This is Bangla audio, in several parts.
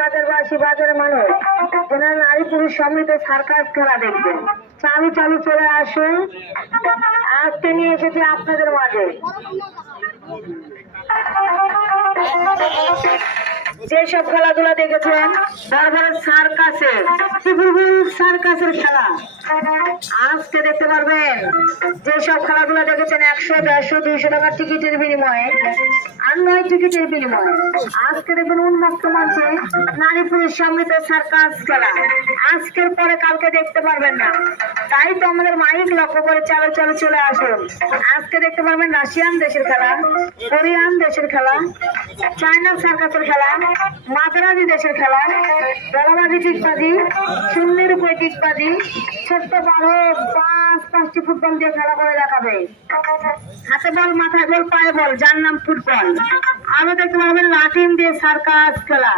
বাজারবাসী বাজারের মানুষ যারা নারী পুরুষ সমৃদ্ধ সার্কাস খেলা দেখবেন, চালু চালু চলে আসুন। আজকে নিয়ে এসেছি আপনাদের মাঝে যেসব খেলাধুলা দেখেছেন তারপরে সার্কাসের খেলা আজকে দেখতে পারবেন। যেসব খেলাধুলা দেখেছেন 100, 150, 200 টাকার টিকিটের বিনিময়ে আর 9 টিকিটের বিনিময়ে আজকে দেখবেন উন্মুক্ত মঞ্চে নারী পুরুষ সমৃদ্ধ সার্কাস খেলা। আজকের পরে কালকে দেখতে পারবেন না, তাই তো আমাদের মাইক লক্ষ্য করে চালু চালু চলে আসুন। আজকে দেখতে পারবেন রাশিয়ান দেশের খেলা, কোরিয়ান দেশের খেলা, চায়না সার্কাসের খেলা, মাদ্রাজি দেশের খেলা, দলাবাজি, টিকবাজি, শূন্যের উপরে টিকবাজি, ছোট্ট বড় 5-5টি ফুটবল দিয়ে খেলা করে দেখাবে। হাতে বল, মাথায় বল, পায়ে বল, যার নাম ফুটবল। আরো দেখতে পারবেন লাঠিম দিয়ে সার্কাস খেলা।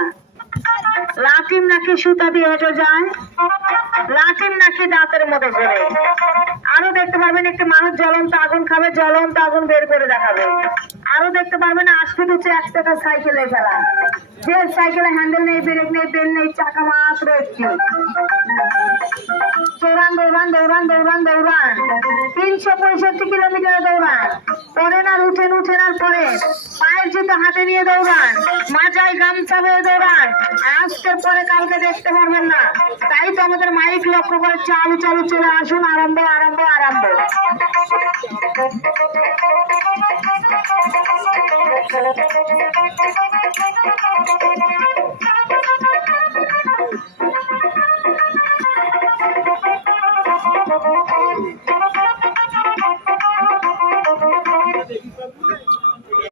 লাঠিম নাকি সুতা দিয়ে হেঁটে যায়, লাঠিম নাকি দাঁতের মধ্যে ঘোরে। আরো দেখতে পারবেন একটি মানুষ জ্বলন্ত আগুন খাবে, জ্বলন্ত আগুন বের করে দেখাবে। আরো দেখতে পারবেন 8 ফিট উঁচু 1 টাকা সাইকেলের খেলা, যে সাইকেলে হ্যান্ডেল নেই, ব্রেক নেই, তেল নেই, চাকা মাত্র একটি। দৌড়ান দৌড়ান দৌড়ান দৌড়ান দৌড়ান 365 কিলোমিটার দৌড়ান। পরেন আর উঠেন, উঠেন আর পরেন, পায়ের জুতো হাতে নিয়ে দৌড়ান, মাজায় গামছা বেয়ে দৌড়ান। আজকের পরে কালকে দেখতে পারবেন না, তাই তো আমাদের মাইক লক্ষ্য করে চালু চালু চলে আসুন। আরম্ভ আরম্ভ আরম্ভ।